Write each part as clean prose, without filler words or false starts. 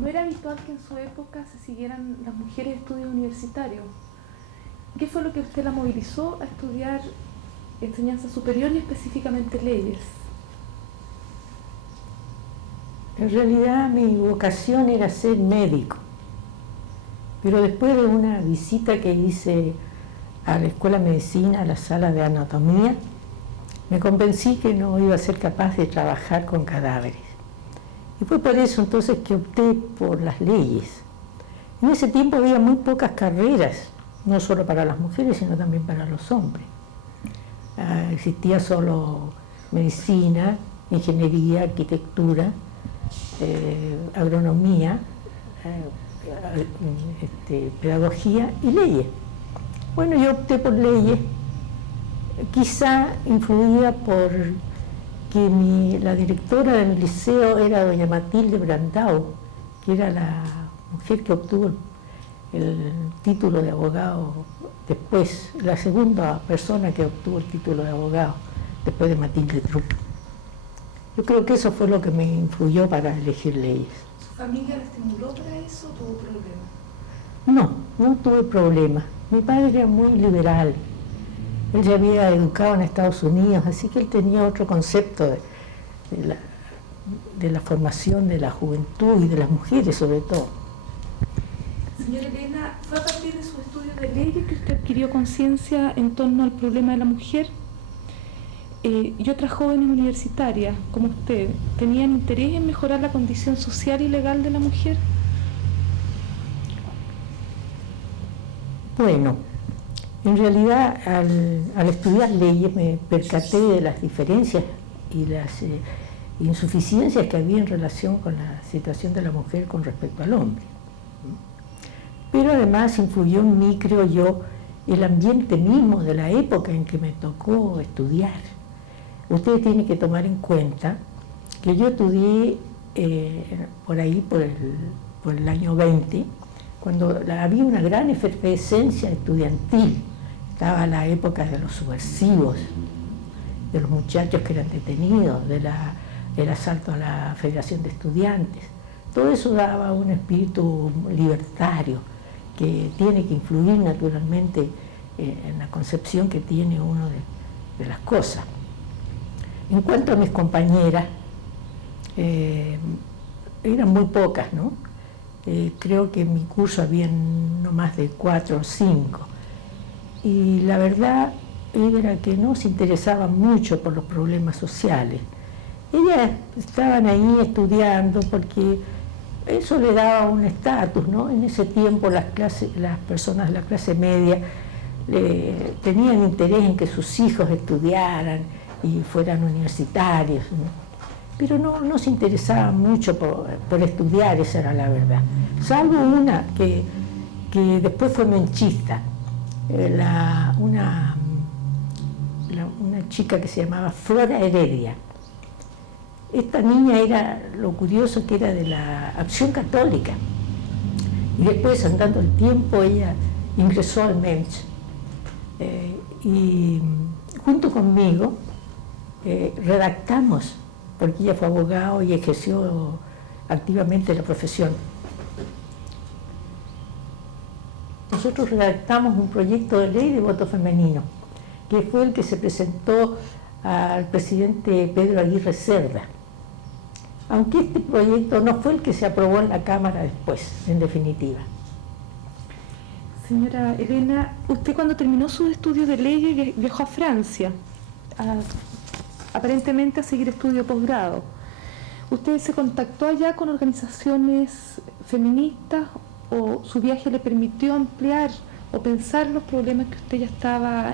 no era habitual que en su época se siguieran las mujeres estudios universitarios. ¿Qué fue lo que usted la movilizó a estudiar enseñanza superior y específicamente leyes? En realidad mi vocación era ser médico, pero después de una visita que hice a la Escuela de Medicina, a la sala de anatomía, me convencí que no iba a ser capaz de trabajar con cadáveres. Y fue por eso entonces que opté por las leyes. En ese tiempo había muy pocas carreras, no solo para las mujeres, sino también para los hombres. Existía solo medicina, ingeniería, arquitectura, agronomía, pedagogía y leyes. Bueno, yo opté por leyes, quizá influida por que la directora del liceo era doña Matilde Brandao, que era la mujer que obtuvo el título de abogado después, la segunda persona que obtuvo el título de abogado después de Matilde Trupp. Yo creo que eso fue lo que me influyó para elegir leyes. ¿Su familia la estimuló para eso o tuvo problemas? No tuve problemas. Mi padre era muy liberal. Él ya había educado en Estados Unidos, así que él tenía otro concepto de la formación de la juventud y de las mujeres sobre todo. Señora Elena, ¿fue a partir de sus estudios de leyes que usted adquirió conciencia en torno al problema de la mujer? Y otras jóvenes universitarias, como usted, ¿tenían interés en mejorar la condición social y legal de la mujer? Bueno, en realidad al estudiar leyes me percaté de las diferencias y las insuficiencias que había en relación con la situación de la mujer con respecto al hombre. Pero además influyó en mí, creo yo, el ambiente mismo de la época en que me tocó estudiar. Ustedes tienen que tomar en cuenta que yo estudié por ahí, por el año 20, cuando había una gran efervescencia estudiantil. Estaba la época de los subversivos, de los muchachos que eran detenidos, del asalto a la Federación de Estudiantes. Todo eso daba un espíritu libertario que tiene que influir naturalmente en la concepción que tiene uno de las cosas. En cuanto a mis compañeras, eran muy pocas, ¿no? Creo que en mi curso había no más de 4 o 5. Y la verdad era que no se interesaban mucho por los problemas sociales. Ellas estaban ahí estudiando porque eso le daba un estatus, ¿no? En ese tiempo las personas de la clase media tenían interés en que sus hijos estudiaran y fueran universitarios, ¿no? Pero no se interesaban mucho por estudiar, esa era la verdad. Salvo una que después fue menchista, una chica que se llamaba Flora Heredia. Esta niña era, lo curioso, que era de la Acción Católica. Y después, andando el tiempo, ella ingresó al Mensch. Y junto conmigo redactamos, porque ella fue abogado y ejerció activamente la profesión. Nosotros redactamos un proyecto de ley de voto femenino, que fue el que se presentó al presidente Pedro Aguirre Cerda. Aunque este proyecto no fue el que se aprobó en la Cámara después, en definitiva. Señora Elena, usted cuando terminó sus estudios de leyes viajó a Francia, aparentemente a seguir estudio posgrado. ¿Usted se contactó allá con organizaciones feministas o su viaje le permitió ampliar o pensar los problemas que usted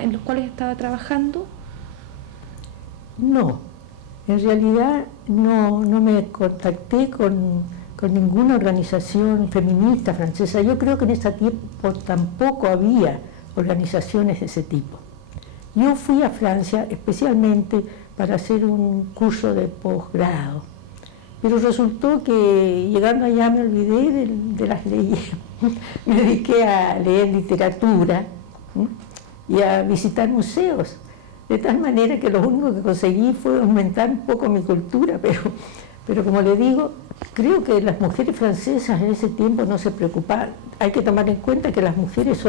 en los cuales estaba trabajando? No, en realidad no me contacté con ninguna organización feminista francesa. Yo creo que en ese tiempo tampoco había organizaciones de ese tipo. Yo fui a Francia especialmente para hacer un curso de posgrado, pero resultó que llegando allá me olvidé de las leyes. Me dediqué a leer literatura y a visitar museos, de tal manera que lo único que conseguí fue aumentar un poco mi cultura, pero como le digo, creo que las mujeres francesas en ese tiempo no se preocupaban. Hay que tomar en cuenta que las mujeres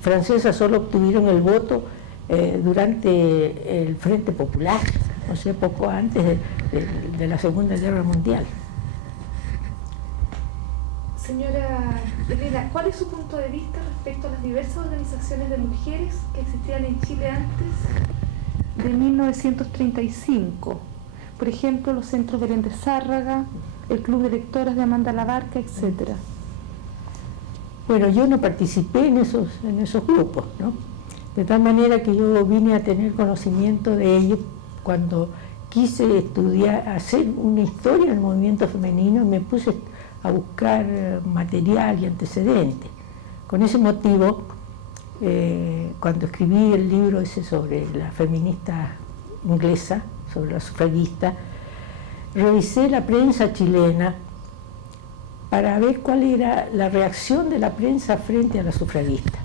francesas solo obtuvieron el voto durante el Frente Popular, o sea, poco antes de la Segunda Guerra Mundial. Señora Elena, ¿cuál es su punto de vista respecto a las diversas organizaciones de mujeres que existían en Chile antes de 1935? Por ejemplo, los centros Belén de Zárraga, el Club de Lectoras de Amanda Labarca, etcétera. Bueno, yo no participé en esos grupos, ¿no? De tal manera que yo vine a tener conocimiento de ellos cuando quise estudiar, hacer una historia del movimiento femenino, y me puse a buscar material y antecedentes. Con ese motivo, cuando escribí el libro ese sobre la feminista inglesa, sobre la sufragista, revisé la prensa chilena para ver cuál era la reacción de la prensa frente a la sufragista.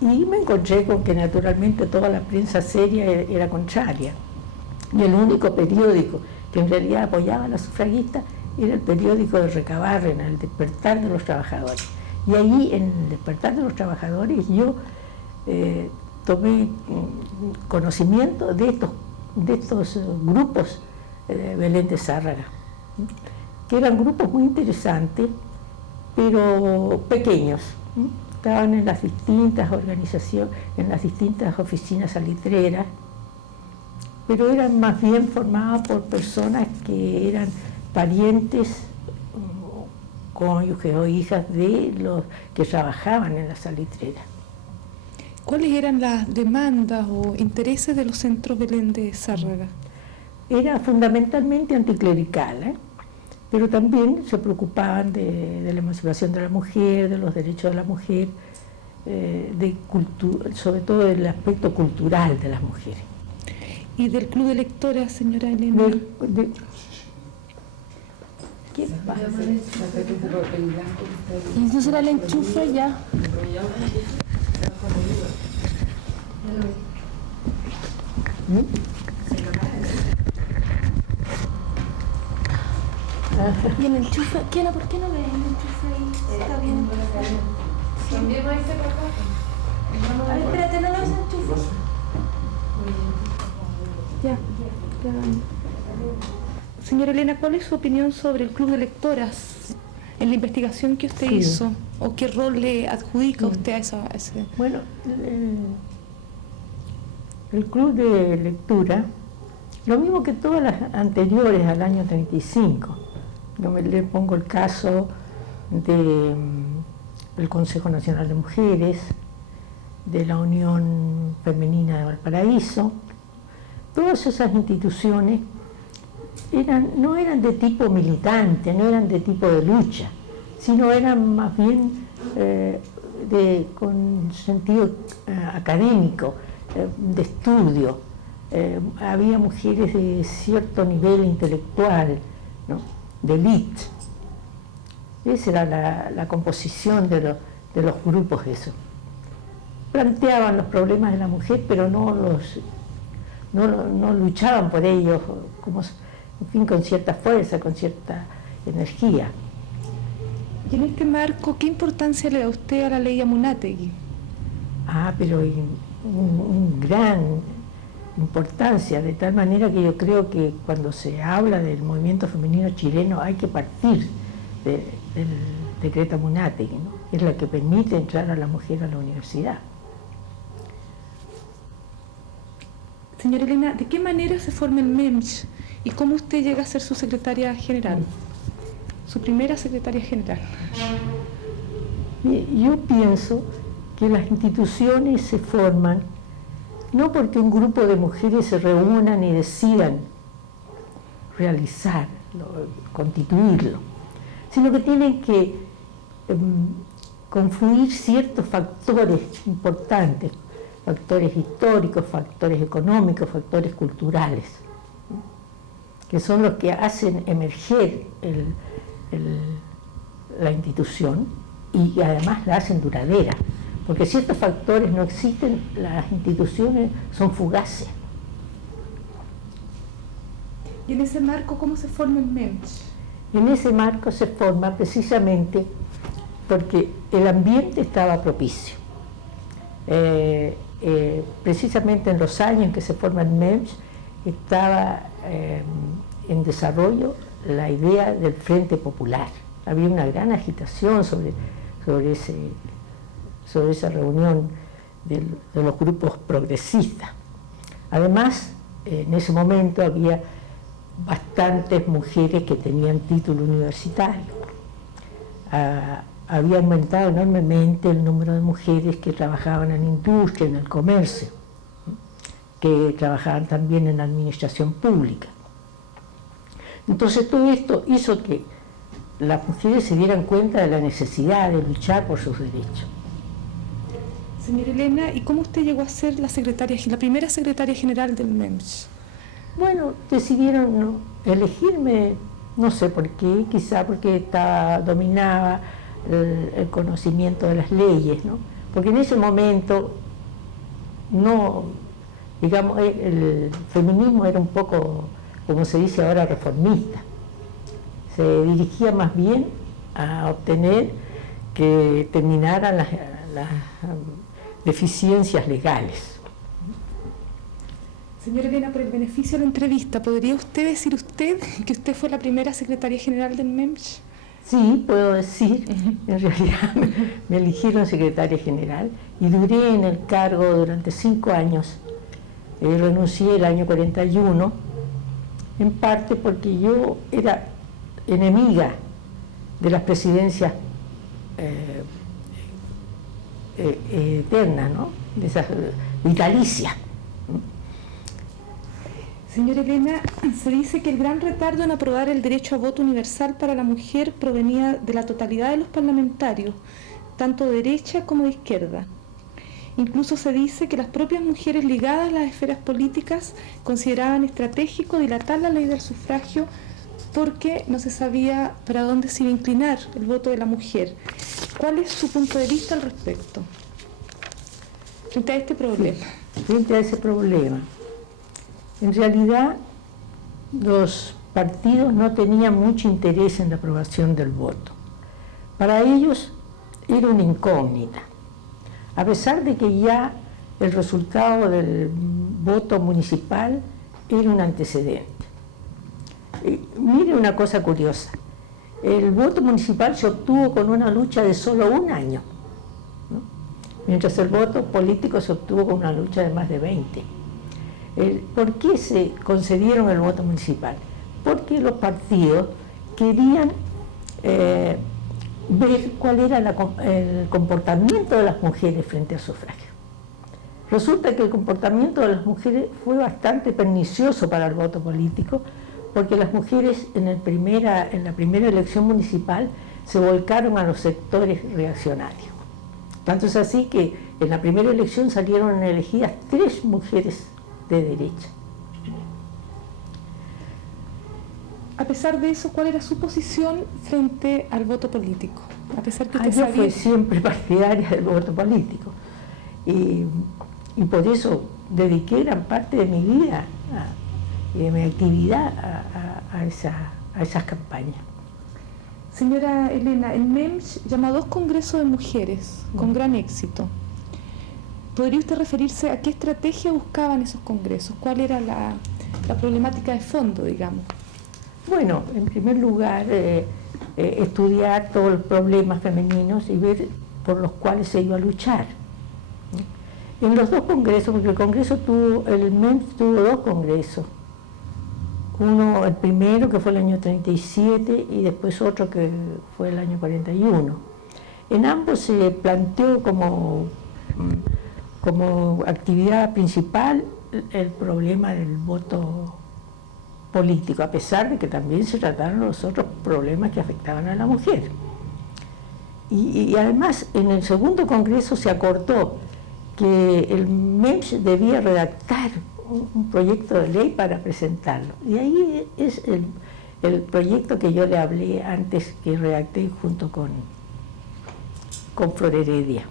Y me encontré con que naturalmente toda la prensa seria era contraria. Y el único periódico que en realidad apoyaba a la sufragista era el periódico de Recabarren, El Despertar de los Trabajadores. Y ahí, en El Despertar de los Trabajadores, yo tomé conocimiento de estos grupos de Belén de Zárraga, que eran grupos muy interesantes, pero pequeños. Estaban en las distintas organizaciones, en las distintas oficinas salitreras, pero eran más bien formadas por personas que eran parientes, cónyuges o hijas de los que trabajaban en la salitrera. ¿Cuáles eran las demandas o intereses de los centros Belén de Zárraga? Era fundamentalmente anticlerical, pero también se preocupaban de la emancipación de la mujer, de los derechos de la mujer, sobre todo del aspecto cultural de las mujeres. ¿Y del Club de Lectoras, señora Elena? ¿Qué pasa? ¿Y entonces la enchufa ya? ¿Y el enchufe? ¿Por qué no ves el enchufe ahí? Está bien. Cambiemos este papá. A ver, espérate, no lo vas a enchufar. Ya. Señora Elena, ¿cuál es su opinión sobre el Club de Lectoras en la investigación que usted hizo? ¿O qué rol le adjudica usted a ese? Bueno, el Club de Lectura, lo mismo que todas las anteriores al año 35. Yo le pongo el caso del Consejo Nacional de Mujeres, de la Unión Femenina de Valparaíso. Todas esas instituciones no eran de tipo militante, no eran de tipo de lucha, sino eran más bien con sentido académico, de estudio. Había mujeres de cierto nivel intelectual, ¿no? De élite. Esa era la composición de los grupos esos. Planteaban los problemas de la mujer, pero no luchaban por ellos, en fin, con cierta fuerza, con cierta energía. Y en este marco, ¿qué importancia le da usted a la ley Amunátegui? Pero un gran importancia, de tal manera que yo creo que cuando se habla del movimiento femenino chileno hay que partir del decreto Amunátegui, ¿no? Es la que permite entrar a la mujer a la universidad. Señora Elena, ¿de qué manera se forma el MEMCH y cómo usted llega a ser su secretaria general? Su primera secretaria general. Yo pienso que las instituciones se forman no porque un grupo de mujeres se reúnan y decidan realizarlo, constituirlo, sino que tienen que confluir ciertos factores importantes, factores históricos, factores económicos, factores culturales, que son los que hacen emerger la institución y además la hacen duradera. Porque si estos factores no existen, las instituciones son fugaces. Y en ese marco, ¿cómo se forma el MEMCH? En ese marco se forma precisamente porque el ambiente estaba propicio. Precisamente en los años en que se forma el MEMS estaba en desarrollo la idea del Frente Popular. Había una gran agitación sobre esa reunión de los grupos progresistas. Además, en ese momento había bastantes mujeres que tenían título universitario. Había aumentado enormemente el número de mujeres que trabajaban en la industria, en el comercio, que trabajaban también en la administración pública. Entonces todo esto hizo que las mujeres se dieran cuenta de la necesidad de luchar por sus derechos. Señora Elena, ¿y cómo usted llegó a ser la primera secretaria general del MEMS? Bueno, decidieron elegirme, no sé por qué, quizá porque dominaba el conocimiento de las leyes, ¿no? Porque en ese momento digamos, el feminismo era un poco, como se dice ahora, reformista. Se dirigía más bien a obtener que terminaran las deficiencias legales. Señora Elena, por el beneficio de la entrevista, ¿podría usted decir que usted fue la primera secretaria general del MEMS? Sí, puedo decir. En realidad me eligieron secretaria general y duré en el cargo durante 5 años. Renuncié el año 41, en parte porque yo era enemiga de las presidencias eternas, ¿no? De esas vitalicias. Señora Elena, se dice que el gran retardo en aprobar el derecho a voto universal para la mujer provenía de la totalidad de los parlamentarios, tanto de derecha como de izquierda. Incluso se dice que las propias mujeres ligadas a las esferas políticas consideraban estratégico dilatar la ley del sufragio porque no se sabía para dónde se iba a inclinar el voto de la mujer. ¿Cuál es su punto de vista al respecto? Frente a este problema. Frente a ese problema. En realidad, los partidos no tenían mucho interés en la aprobación del voto. Para ellos era una incógnita. A pesar de que ya el resultado del voto municipal era un antecedente. Mire una cosa curiosa. El voto municipal se obtuvo con una lucha de solo 1 año, ¿no? Mientras el voto político se obtuvo con una lucha de más de 20. ¿Por qué se concedieron el voto municipal? Porque los partidos querían ver cuál era el comportamiento de las mujeres frente al sufragio. Resulta que el comportamiento de las mujeres fue bastante pernicioso para el voto político, porque las mujeres en la primera elección municipal se volcaron a los sectores reaccionarios. Tanto es así que en la primera elección salieron elegidas 3 mujeres de derecha. A pesar de eso, ¿cuál era su posición frente al voto político? A pesar que usted yo fui siempre partidaria del voto político y por eso dediqué gran parte de mi vida y de mi actividad a esas campañas. Señora Elena, el MEMS llamó a 2 congresos de mujeres con gran éxito. ¿Podría usted referirse a qué estrategia buscaban esos congresos? ¿Cuál era la problemática de fondo, digamos? Bueno, en primer lugar, estudiar todos los problemas femeninos y ver por los cuales se iba a luchar. En los 2 congresos, porque el MEMS tuvo 2 congresos. Uno, el primero, que fue el año 37, y después otro que fue el año 41. En ambos se planteó como actividad principal el problema del voto político, a pesar de que también se trataron los otros problemas que afectaban a la mujer. Y además, en el segundo congreso se acordó que el MEMS debía redactar un proyecto de ley para presentarlo. Y ahí es el proyecto que yo le hablé antes, que redacté junto con Flor Heredia.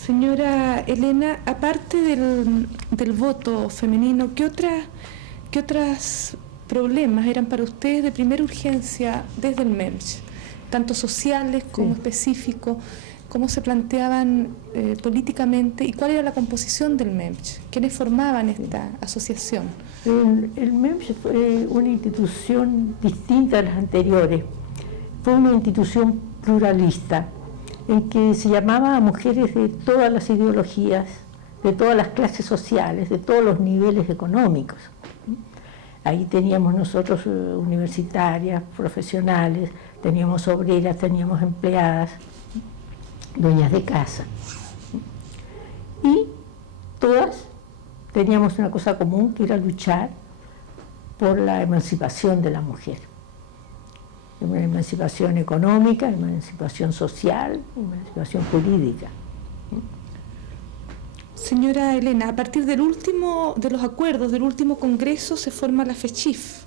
Señora Elena, aparte del voto femenino, ¿qué otras problemas eran para ustedes de primera urgencia desde el MEMS, tanto sociales como específicos? ¿Cómo se planteaban políticamente y cuál era la composición del MEMS? ¿Quiénes formaban esta asociación? El MEMS fue una institución distinta a las anteriores. Fue una institución pluralista en que se llamaba a mujeres de todas las ideologías, de todas las clases sociales, de todos los niveles económicos. Ahí teníamos nosotros universitarias, profesionales, teníamos obreras, teníamos empleadas, dueñas de casa. Y todas teníamos una cosa común, que era luchar por la emancipación de la mujer. Una emancipación económica, emancipación social, emancipación jurídica. Señora Elena, a partir de los acuerdos del último congreso se forma la FECHIF.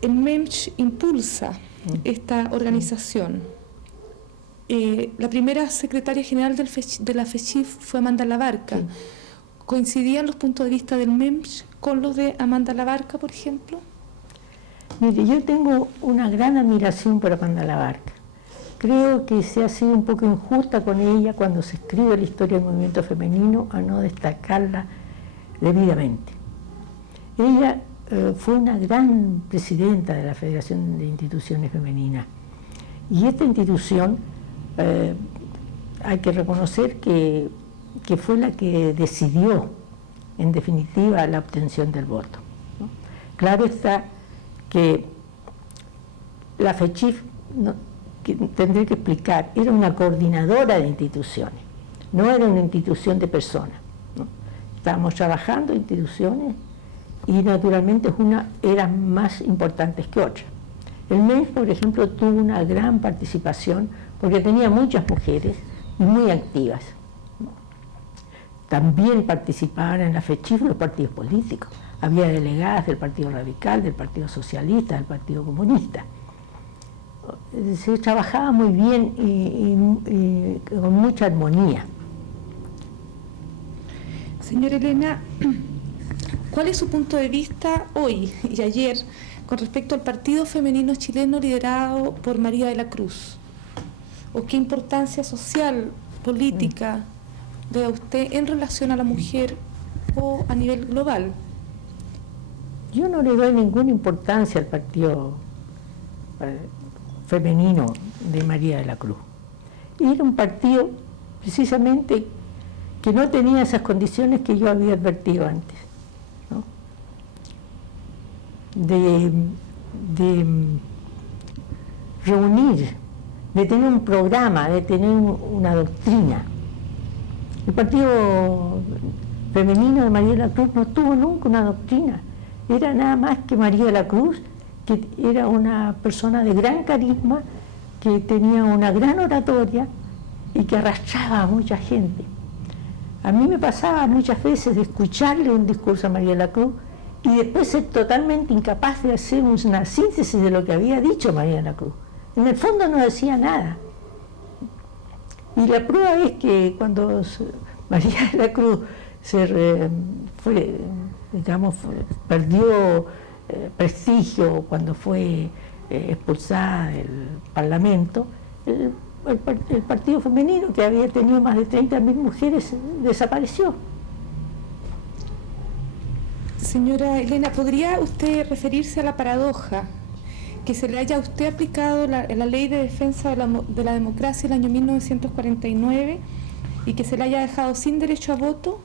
El MEMS impulsa esta organización. La primera secretaria general de la FECHIF fue Amanda Labarca. ¿Coincidían los puntos de vista del MEMS con los de Amanda Labarca, por ejemplo? Mire, yo tengo una gran admiración por Amanda Labarca. Creo que se ha sido un poco injusta con ella cuando se escribe la historia del movimiento femenino a no destacarla debidamente. Ella fue una gran presidenta de la Federación de Instituciones Femeninas. Y esta institución, hay que reconocer que fue la que decidió, en definitiva, la obtención del voto, ¿no? Claro está que la FECHIF, tendré que explicar, era una coordinadora de instituciones, no era una institución de personas, ¿no? Estábamos trabajando en instituciones y naturalmente una eran más importantes que otras. El MEMS, por ejemplo, tuvo una gran participación porque tenía muchas mujeres muy activas. También participaban en la FECHIF los partidos políticos. Había delegadas del Partido Radical, del Partido Socialista, del Partido Comunista. Se trabajaba muy bien y con mucha armonía. Señora Elena, ¿cuál es su punto de vista hoy y ayer con respecto al partido femenino chileno liderado por María de la Cruz? ¿O qué importancia social, política ve a usted en relación a la mujer o a nivel global? Yo no le doy ninguna importancia al partido femenino de María de la Cruz. Era un partido precisamente que no tenía esas condiciones que yo había advertido antes, ¿no? De reunir, de tener un programa, de tener una doctrina. El partido femenino de María de la Cruz no tuvo nunca una doctrina. Era nada más que María de la Cruz, que era una persona de gran carisma, que tenía una gran oratoria y que arrastraba a mucha gente. A mí me pasaba muchas veces de escucharle un discurso a María de la Cruz y después ser totalmente incapaz de hacer una síntesis de lo que había dicho María de la Cruz. En el fondo no decía nada. Y la prueba es que cuando María de la Cruz perdió prestigio, cuando fue expulsada del Parlamento, el partido femenino, que había tenido más de 30.000 mujeres, desapareció. Señora Elena, ¿podría usted referirse a la paradoja que se le haya a usted aplicado la Ley de Defensa de la Democracia el año 1949 y que se le haya dejado sin derecho a voto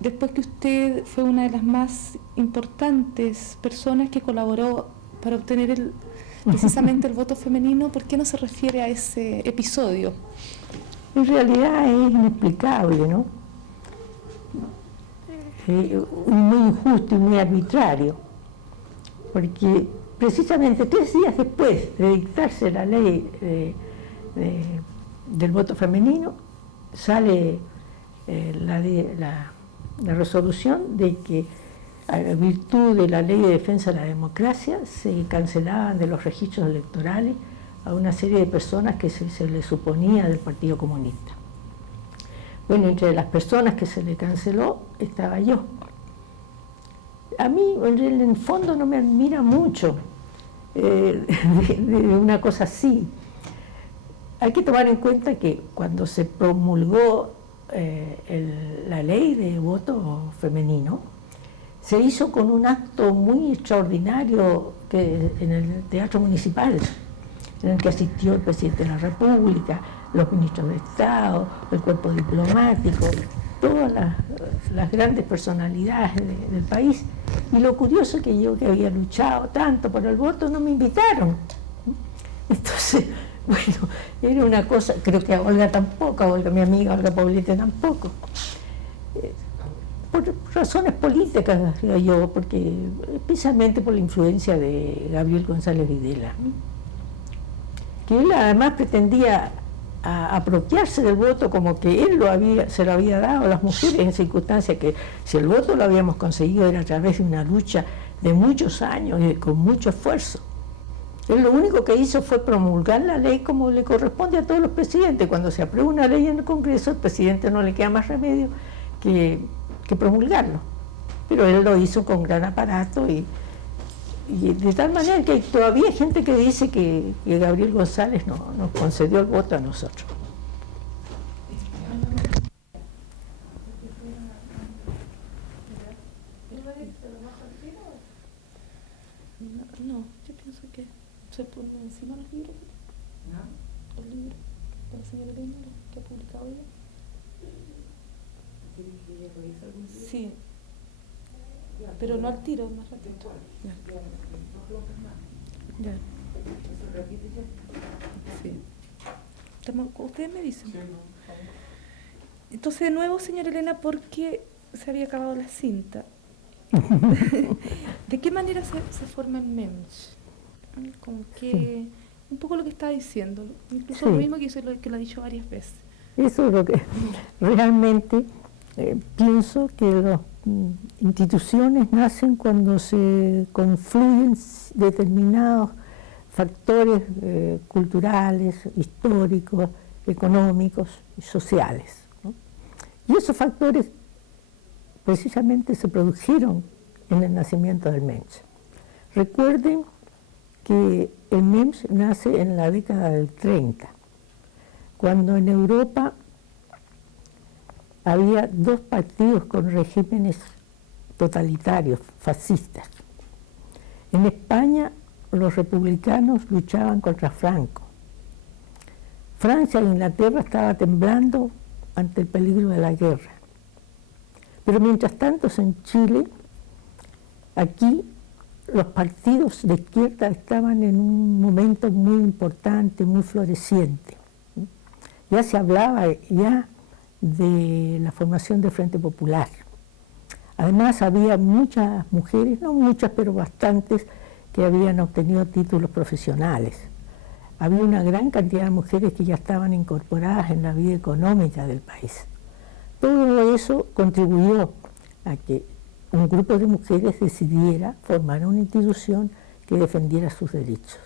después que usted fue una de las más importantes personas que colaboró para obtener precisamente el voto femenino? ¿Por qué no se refiere a ese episodio? En realidad es inexplicable, ¿no? Muy injusto y muy arbitrario, porque precisamente 3 días después de dictarse la ley del voto femenino, sale la resolución de que, a virtud de la Ley de Defensa de la Democracia, se cancelaban de los registros electorales a una serie de personas que se les suponía del Partido Comunista. Bueno, entre las personas que se le canceló estaba yo. A mí, en el fondo, no me admira mucho de una cosa así. Hay que tomar en cuenta que cuando se promulgó la ley de voto femenino, se hizo con un acto muy extraordinario en el Teatro Municipal, en el que asistió el presidente de la República, los ministros de Estado, el cuerpo diplomático, todas las grandes personalidades del país. Y lo curioso es que yo, que había luchado tanto por el voto, no me invitaron. Entonces, bueno, era una cosa, creo que a Olga tampoco, a Olga, mi amiga Olga Poblete tampoco. Por razones políticas, creo yo, porque especialmente por la influencia de Gabriel González Videla, que él además pretendía apropiarse del voto como que él se lo había dado a las mujeres en circunstancias que si el voto lo habíamos conseguido era a través de una lucha de muchos años y con mucho esfuerzo. Él lo único que hizo fue promulgar la ley como le corresponde a todos los presidentes. Cuando se aprueba una ley en el Congreso, al presidente no le queda más remedio que promulgarlo. Pero él lo hizo con gran aparato y de tal manera que todavía hay gente que dice que Gabriel González nos concedió el voto a nosotros. No, yo pienso que se pone encima los libros. Los libros de la señora Elena, que ha publicado ella. Sí, pero no al tiro, más ratito. Ya. Sí. Ustedes me dicen. Entonces, de nuevo, señora Elena, ¿por qué se había acabado la cinta? ¿De qué manera se forma el MEMS? Como que, un poco lo que estaba diciendo, incluso lo mismo que lo ha dicho varias veces. Eso es lo que realmente pienso que las instituciones nacen cuando se confluyen determinados factores culturales, históricos, económicos y sociales, ¿no? Y esos factores precisamente se produjeron en el nacimiento del MEMS. Recuerden que el MEMS nace en la década del 30, cuando en Europa había dos partidos con regímenes totalitarios, fascistas. En España los republicanos luchaban contra Franco. Francia e Inglaterra estaban temblando ante el peligro de la guerra. Pero mientras tanto en Chile, aquí los partidos de izquierda estaban en un momento muy importante, muy floreciente. Ya se hablaba de la formación del Frente Popular. Además había muchas mujeres, no muchas, pero bastantes, que habían obtenido títulos profesionales. Había una gran cantidad de mujeres que ya estaban incorporadas en la vida económica del país. Todo eso contribuyó a que un grupo de mujeres decidiera formar una institución que defendiera sus derechos.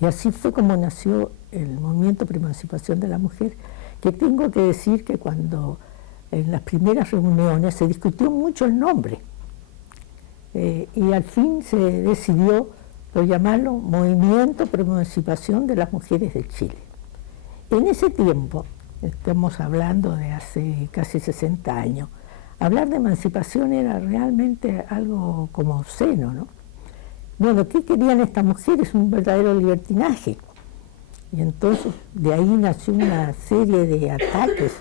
Y así fue como nació el movimiento por emancipación de la mujer, que tengo que decir que cuando en las primeras reuniones se discutió mucho el nombre y al fin se decidió por llamarlo Movimiento por Emancipación de las Mujeres de Chile. En ese tiempo, estamos hablando de hace casi 60 años, hablar de emancipación era realmente algo como obsceno, ¿no? Bueno, ¿qué querían estas mujeres? Un verdadero libertinaje. Y entonces de ahí nació una serie de ataques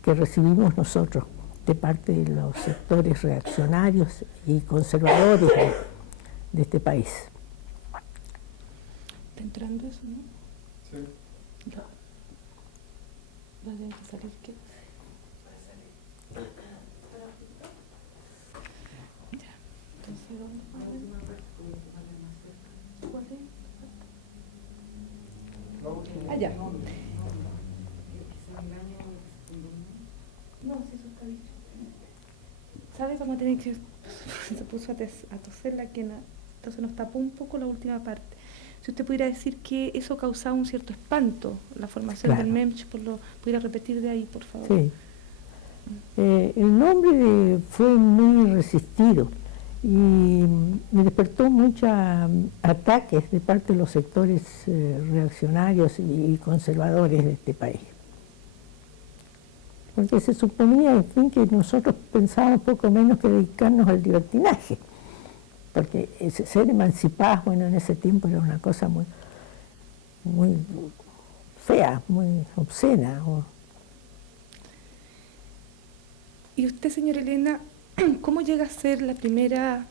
que recibimos nosotros de parte de los sectores reaccionarios y conservadores de este país. ¿Está entrando eso, no? Sí. No. ¿Va a tener que salir qué? Ya. Entonces, ¿dónde? ¿Cuál es? Allá. No, si eso está dicho. ¿Sabes? Vamos a tener que... Se puso a toser la quena, entonces nos tapó un poco la última parte. Si usted pudiera decir que eso causaba un cierto espanto, la formación del MEMS, pudiera repetir de ahí, por favor. Sí. El nombre fue muy resistido y me despertó muchos ataques de parte de los sectores reaccionarios y conservadores de este país. Porque se suponía, en fin, que nosotros pensábamos poco menos que dedicarnos al libertinaje, porque ser emancipados, bueno, en ese tiempo era una cosa muy, muy fea, muy obscena. Y usted, señora Elena, ¿cómo llega a ser la primera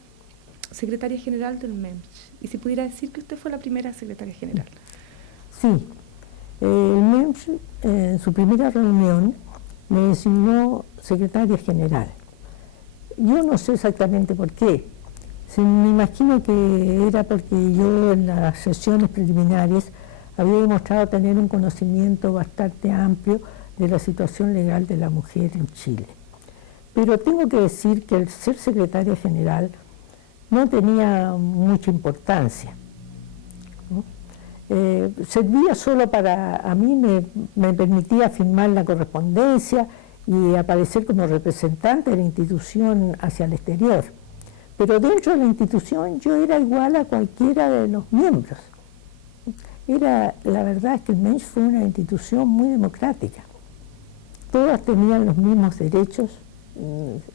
secretaria general del MEMS? Y si pudiera decir que usted fue la primera secretaria general. Sí, el MEMS en su primera reunión me designó secretaria general. Yo no sé exactamente por qué. Me imagino que era porque yo en las sesiones preliminares había demostrado tener un conocimiento bastante amplio de la situación legal de la mujer en Chile. Pero tengo que decir que el ser secretaria general no tenía mucha importancia, ¿no? Servía solo para, a mí me permitía firmar la correspondencia y aparecer como representante de la institución hacia el exterior. Pero dentro de la institución yo era igual a cualquiera de los miembros. La verdad es que el MEMS fue una institución muy democrática. Todas tenían los mismos derechos,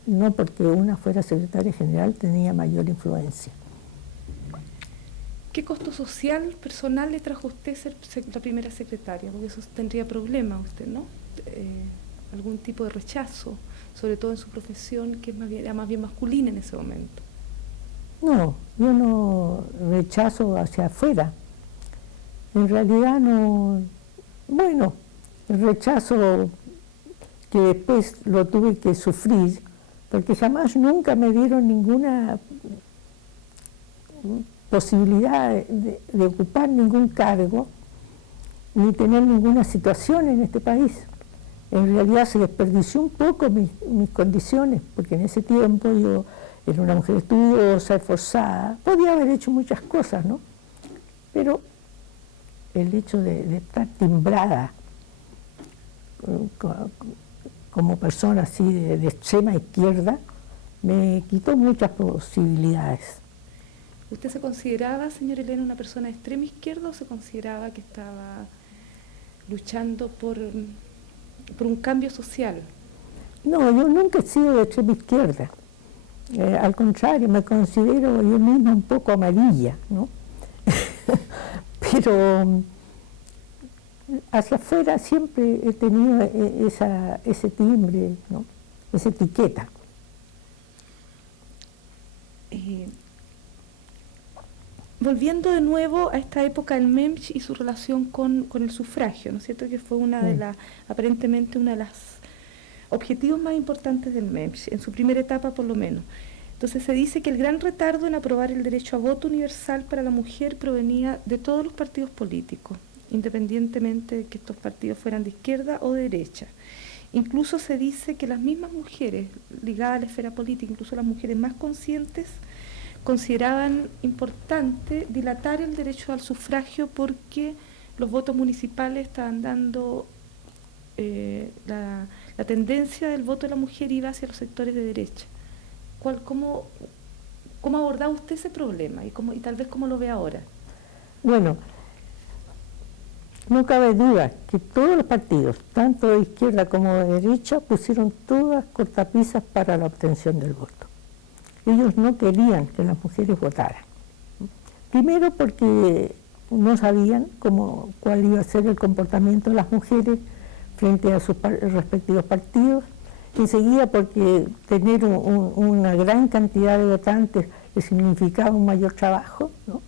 no porque una fuera secretaria general tenía mayor influencia. ¿Qué costo social, personal le trajo a usted ser la primera secretaria? Porque eso tendría problemas usted, ¿no? Algún tipo de rechazo, sobre todo en su profesión, que era más bien masculina en ese momento. No, yo no rechazo hacia afuera. En realidad no, bueno, el rechazo que después lo tuve que sufrir, porque jamás nunca me dieron ninguna posibilidad de ocupar ningún cargo, ni tener ninguna situación en este país. En realidad se desperdició un poco mis condiciones, porque en ese tiempo yo era una mujer estudiosa, esforzada, podía haber hecho muchas cosas, ¿no? Pero el hecho de estar timbrada como persona así de extrema izquierda me quitó muchas posibilidades. ¿Usted se consideraba, señora Elena, una persona de extrema izquierda o se consideraba que estaba luchando por un cambio social? No, yo nunca he sido de extrema izquierda. Al contrario, me considero yo misma un poco amarilla, ¿no? Pero hacia afuera siempre he tenido ese timbre, ¿no? Esa etiqueta. Volviendo de nuevo a esta época del MEMS y su relación con el sufragio, ¿no es cierto? Que fue una de las, aparentemente una de las objetivos más importantes del MEMS, en su primera etapa por lo menos. Entonces se dice que el gran retardo en aprobar el derecho a voto universal para la mujer provenía de todos los partidos políticos, independientemente de que estos partidos fueran de izquierda o de derecha. Incluso se dice que las mismas mujeres ligadas a la esfera política, incluso las mujeres más conscientes, consideraban importante dilatar el derecho al sufragio porque los votos municipales estaban dando la tendencia del voto de la mujer iba hacia los sectores de derecha. ¿Cómo abordaba usted ese problema y tal vez cómo lo ve ahora? Bueno, no cabe duda que todos los partidos, tanto de izquierda como de derecha, pusieron todas cortapisas para la obtención del voto. Ellos no querían que las mujeres votaran. Primero porque no sabían cuál iba a ser el comportamiento de las mujeres frente a sus respectivos partidos. Enseguida porque tener una gran cantidad de votantes le significaba un mayor trabajo, ¿no?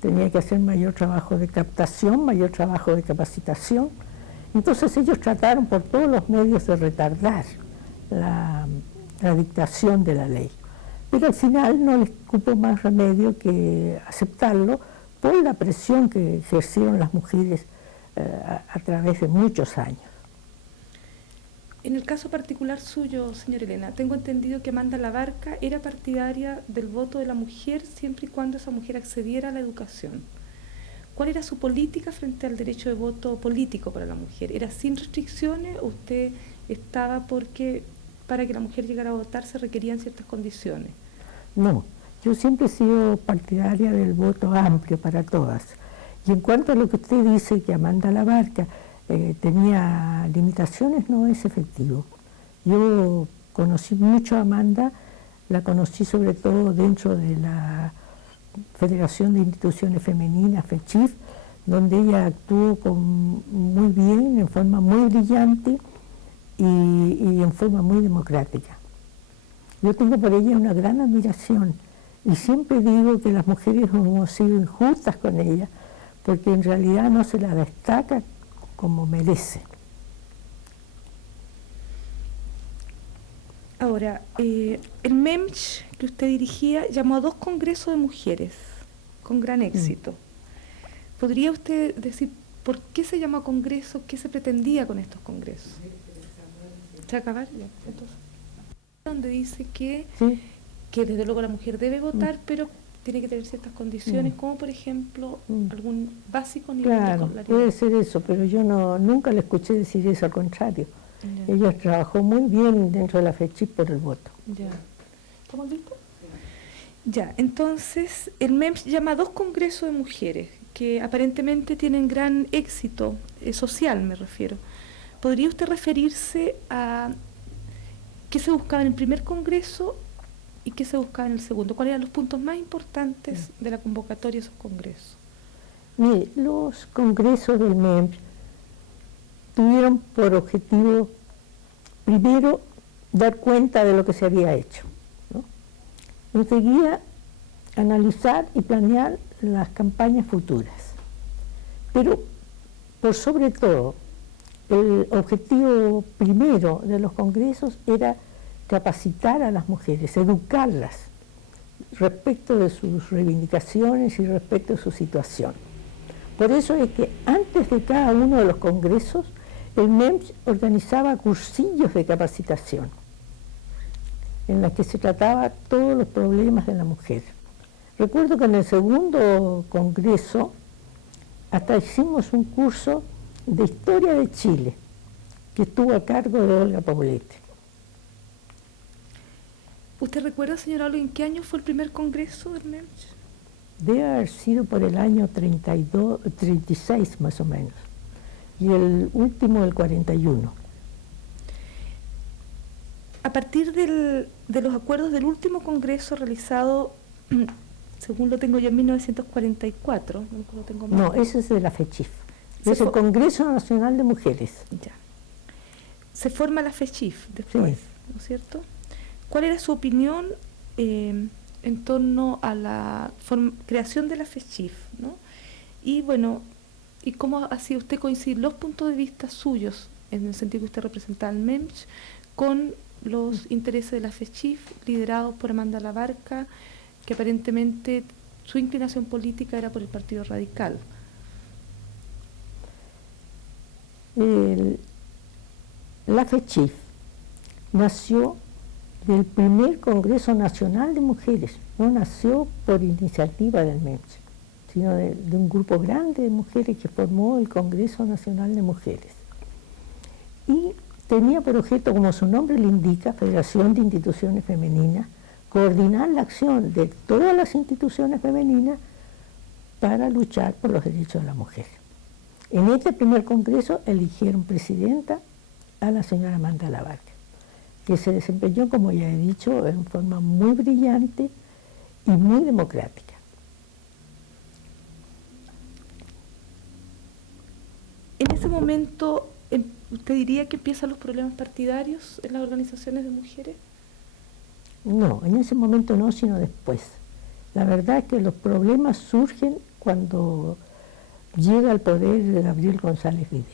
Tenía que hacer mayor trabajo de captación, mayor trabajo de capacitación. Entonces ellos trataron por todos los medios de retardar la dictación de la ley. Pero al final no les cupo más remedio que aceptarlo por la presión que ejercieron las mujeres a través de muchos años. En el caso particular suyo, señora Elena, tengo entendido que Amanda Labarca era partidaria del voto de la mujer siempre y cuando esa mujer accediera a la educación. ¿Cuál era su política frente al derecho de voto político para la mujer? ¿Era sin restricciones o usted estaba porque para que la mujer llegara a votar se requerían ciertas condiciones. No, yo siempre he sido partidaria del voto amplio para todas. Y en cuanto a lo que usted dice, que Amanda Labarca tenía limitaciones, no es efectivo. Yo conocí mucho a Amanda, la conocí sobre todo dentro de la Federación de Instituciones Femeninas, FECHIF, donde ella actuó muy bien, en forma muy brillante y en forma muy democrática. Yo tengo por ella una gran admiración y siempre digo que las mujeres hemos sido injustas con ella porque en realidad no se la destaca como merece. Ahora, el MEMCH que usted dirigía llamó a 2 congresos de mujeres con gran éxito. ¿Podría usted decir por qué se llamó congreso, qué se pretendía con estos congresos? ¿Se acabar? Ya, entonces. Donde dice que desde luego la mujer debe votar, pero tiene que tener ciertas condiciones, como por ejemplo algún básico nivel de escolaridad. Puede ser eso, pero yo nunca le escuché decir eso, al contrario. Ya. Ella trabajó muy bien dentro de la FECHIF por el voto. Ya. ¿Estamos listos? Ya, entonces el MEMS llama a 2 congresos de mujeres que aparentemente tienen gran éxito social, me refiero. ¿Podría usted referirse a qué se buscaba en el primer congreso y qué se buscaba en el segundo? ¿Cuáles eran los puntos más importantes de la convocatoria de esos congresos? Mire, los congresos del MEMS tuvieron por objetivo, primero, dar cuenta de lo que se había hecho, ¿no? Enseguida, analizar y planear las campañas futuras. Pero, por sobre todo, el objetivo primero de los congresos era capacitar a las mujeres, educarlas respecto de sus reivindicaciones y respecto de su situación. Por eso es que antes de cada uno de los congresos, el MEMS organizaba cursillos de capacitación en los que se trataba todos los problemas de la mujer. Recuerdo que en el segundo congreso hasta hicimos un curso de historia de Chile que estuvo a cargo de Olga Paulete. ¿Usted recuerda, señora Olga, en qué año fue el primer congreso del MEMS? Debe haber sido por el año 36 más o menos, y el último el 41. A partir de los acuerdos del último congreso realizado, según lo tengo yo, en 1944, no lo tengo mal. No, ese es de la FECHIF, es el Congreso Nacional de Mujeres. Ya. Se forma la FECHIF después, sí, ¿no es cierto? ¿Cuál era su opinión en torno a la creación de la FECHIF, ¿no? Y bueno, ¿y cómo hacía usted coincidir los puntos de vista suyos, en el sentido que usted representaba al MEMS, con los intereses de la FECHIF, liderados por Amanda Labarca, que aparentemente su inclinación política era por el Partido Radical? La FECHIF nació del primer Congreso Nacional de Mujeres, no nació por iniciativa del MEMS, sino de un grupo grande de mujeres que formó el Congreso Nacional de Mujeres. Y tenía por objeto, como su nombre le indica, Federación de Instituciones Femeninas, coordinar la acción de todas las instituciones femeninas para luchar por los derechos de la mujer. En este primer congreso eligieron presidenta a la señora Amanda Labarca, que se desempeñó, como ya he dicho, en forma muy brillante y muy democrática. En ese momento, ¿usted diría que empiezan los problemas partidarios en las organizaciones de mujeres? No, en ese momento no, sino después. La verdad es que los problemas surgen cuando llega al poder Gabriel González Videla,